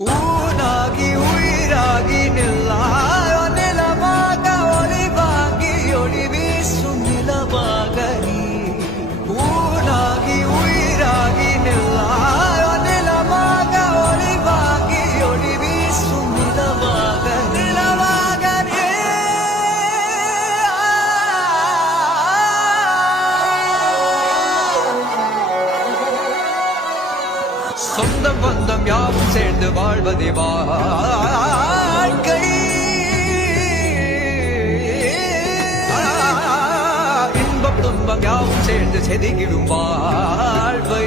ஊனாகி உயிராகி நில்லாயோ நிலமாக ஒளி வாங்கி ஒளி வீசும் நிலமாக நீ ஊனாகி உயிராகி நில்லாயோ நிலமாக ஒளி வாங்கி ஒளி வீசும் நிலமாக நீ சொந்தம் பந்தம் யாவும் சேர்ந்து வாழ்வதே வாழ்க்கை இன்பம் துன்பம் யாவும் சேர்ந்து செதுக்கிடும் வாழ்வை